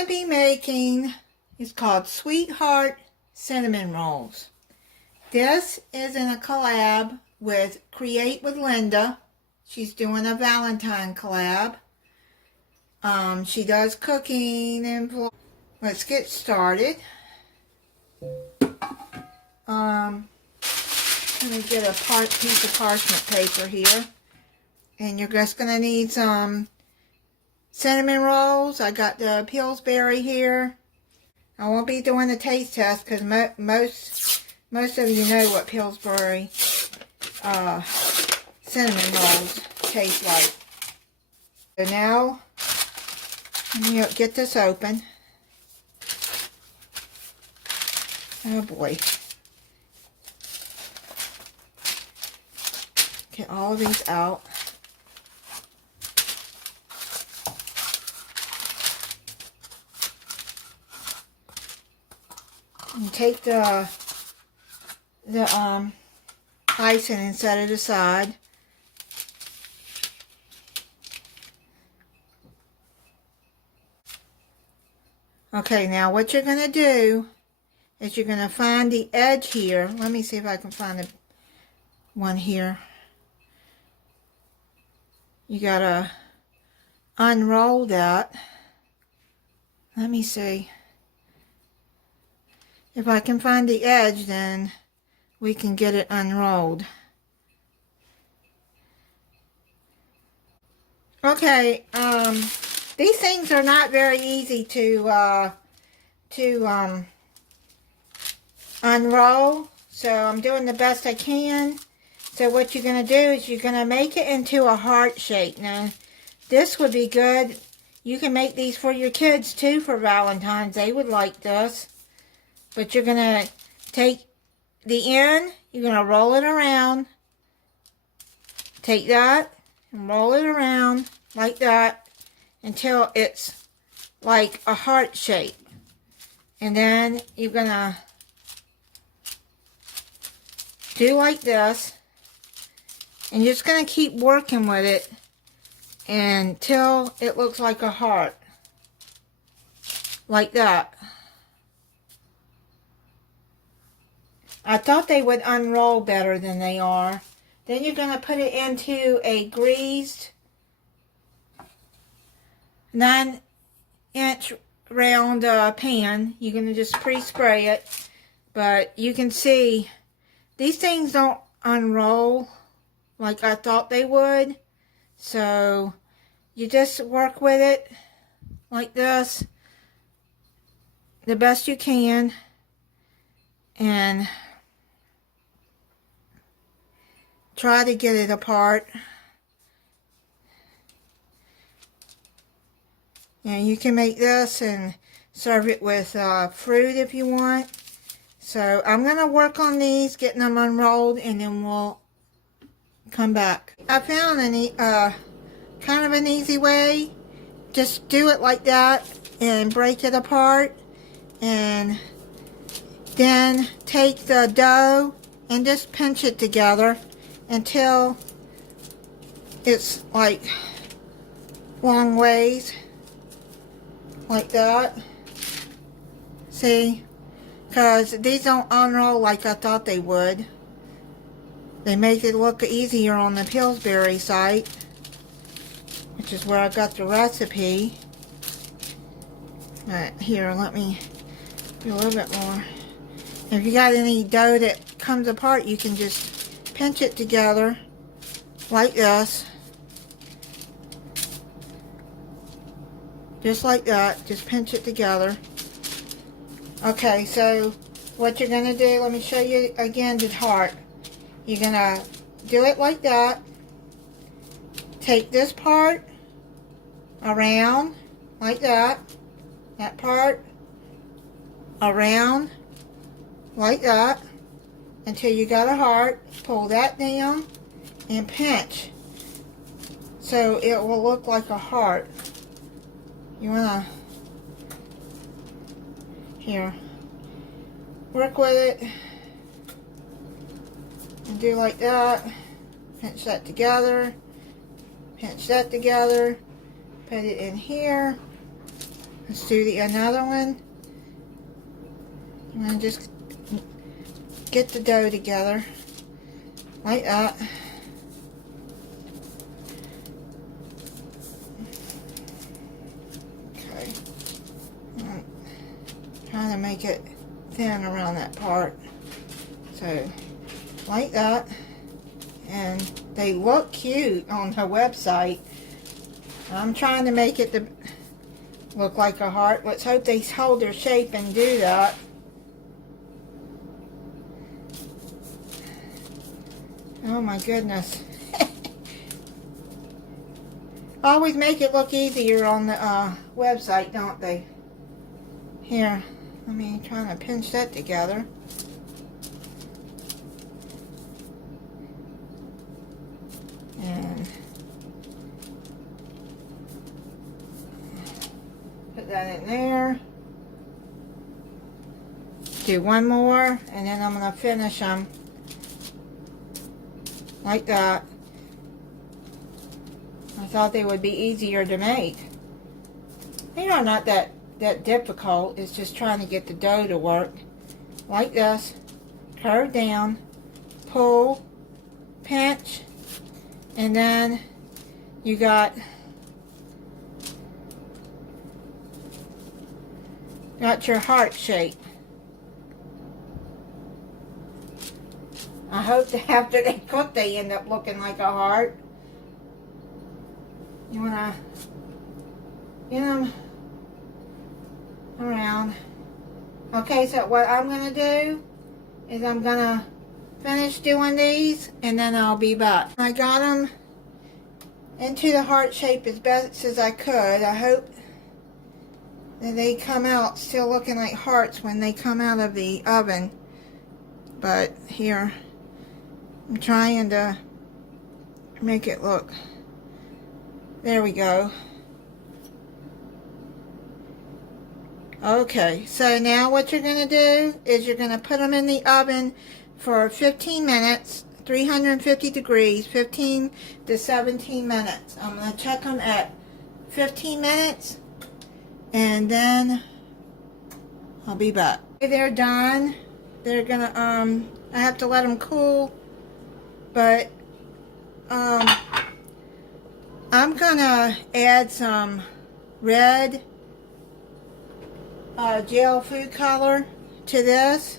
going to be making is called Sweetheart Cinnamon Rolls. This is in a collab with Create with Linda. She's doing a Valentine collab. She does cooking and vlog. Let's get started. Let me get a piece of parchment paper here. And you're just going to need some cinnamon rolls. I got the Pillsbury here. I won't be doing the taste test because most of you know what Pillsbury cinnamon rolls taste like. So now, let me get this open. Oh boy. Get all of these out. And take the icing and set it aside. Okay, now what you're going to do is you're going to find the edge here. Let me see if I can find one here. You got to unroll that. Let me see. If I can find the edge, then we can get it unrolled. Okay, these things are not very easy to unroll, so I'm doing the best I can. So what you're going to do is you're going to make it into a heart shape. Now, this would be good. You can make these for your kids too for Valentine's. They would like this. But you're going to take the end, you're going to roll it around. Take that and roll it around like that until it's like a heart shape. And then you're going to do like this. And you're just going to keep working with it until it looks like a heart. Like that. I thought they would unroll better than they are. Then you're going to put it into a greased 9-inch round pan. You're going to just pre-spray it. But you can see these things don't unroll like I thought they would. So you just work with it like this the best you can. And try to get it apart. And you can make this and serve it with fruit if you want. So I'm going to work on these, getting them unrolled, and then we'll come back. I found kind of an easy way. Just do it like that and break it apart. And then take the dough and just pinch it together until it's like long ways, like that. See? Because these don't unroll like I thought they would. They make it look easier on the Pillsbury site, which is where I got the recipe. Alright, here, let me do a little bit more. If you got any dough that comes apart, you can just pinch it together like this. Just like that. Just pinch it together. Okay, so what you're going to do, let me show you again the heart. You're going to do it like that. Take this part around like that. That part around like that until you got a heart. Pull that down and pinch so it will look like a heart. You want to here work with it and do like that. Pinch that together, pinch that together, put it in here, Let's do another one. And just get the dough together like that. Okay. I'm trying to make it thin around that part. So like that. And they look cute on her website. I'm trying to make it look like a heart. Let's hope they hold their shape and do that. Oh my goodness. Always make it look easier on the website, don't they? Here, let me try to pinch that together. And put that in there. Do one more, and then I'm going to finish them like that. I thought they would be easier to make. They are not that difficult. It's just trying to get the dough to work. Like this. Curve down. Pull. Pinch. And then you got your heart shape. I hope that after they cook, they end up looking like a heart. You want to get them around. Okay, so what I'm going to do is I'm going to finish doing these, and then I'll be back. I got them into the heart shape as best as I could. I hope that they come out still looking like hearts when they come out of the oven. But here, I'm trying to make it look. There we go. Okay, so now what you're going to do is you're going to put them in the oven for 15 minutes, 350 degrees, 15 to 17 minutes. I'm going to check them at 15 minutes, and then I'll be back. They're done. They're going to, I have to let them cool, but I'm going to add some red gel food color to this,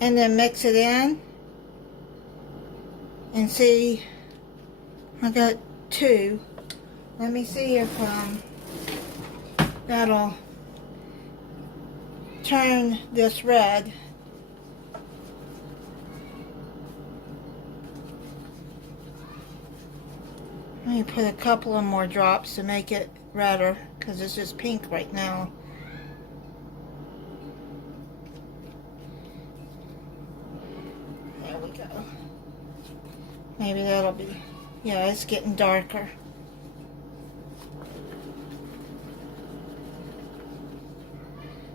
and then mix it in and see. I got 2. Let me see if that'll turn this red. Let me put a couple of more drops to make it redder, because it's just pink right now. There we go. Maybe that'll be, yeah, it's getting darker.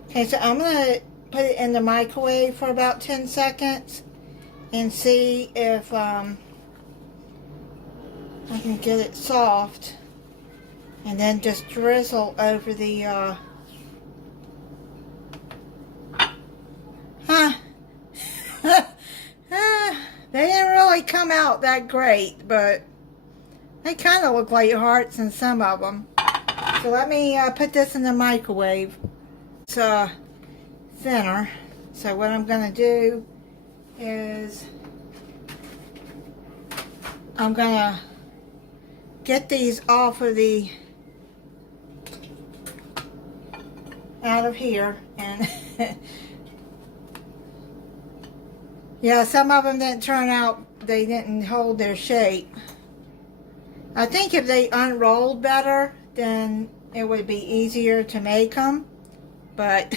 Okay, so I'm going to put it in the microwave for about 10 seconds and see if I can get it soft, and then just drizzle over the they didn't really come out that great, but they kind of look like hearts in some of them. So let me put this in the microwave. It's thinner, so what I'm going to do is I'm going to get these off of the out of here, and yeah, some of them didn't turn out, they didn't hold their shape. I think if they unrolled better, then it would be easier to make them, but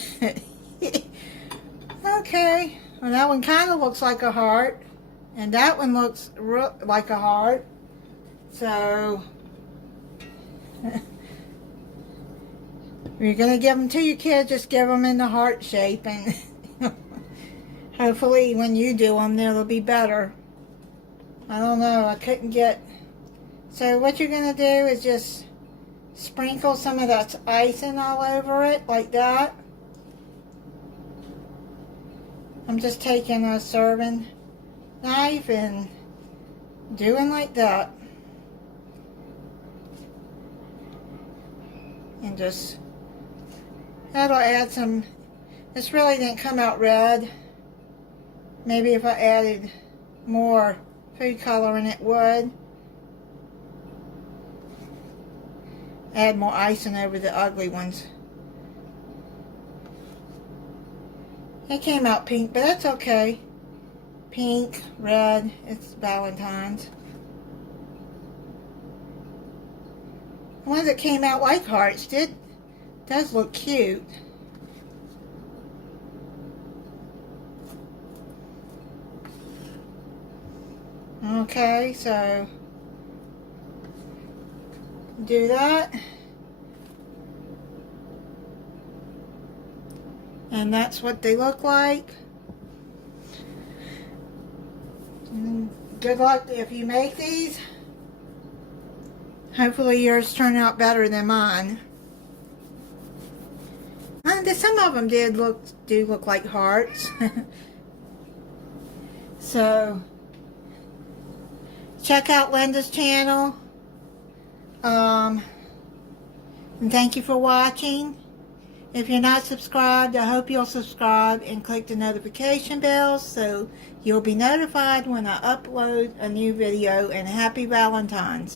okay. Well, that one kind of looks like a heart, and that one looks like a heart. So if you're going to give them to your kids, just give them in the heart shape, and hopefully when you do them, they'll be better. I don't know, I couldn't get... So what you're going to do is just sprinkle some of that icing all over it like that. I'm just taking a serving knife and doing like that. And just, that'll add some, this really didn't come out red. Maybe if I added more food coloring it would. Add more icing over the ugly ones. It came out pink, but that's okay. Pink, red, it's Valentine's. The ones that came out like hearts does look cute. Okay, so do that. And that's what they look like. And good luck if you make these. Hopefully yours turn out better than mine. Some of them do look like hearts. So check out Linda's channel. And thank you for watching. If you're not subscribed, I hope you'll subscribe and click the notification bell so you'll be notified when I upload a new video. And happy Valentine's.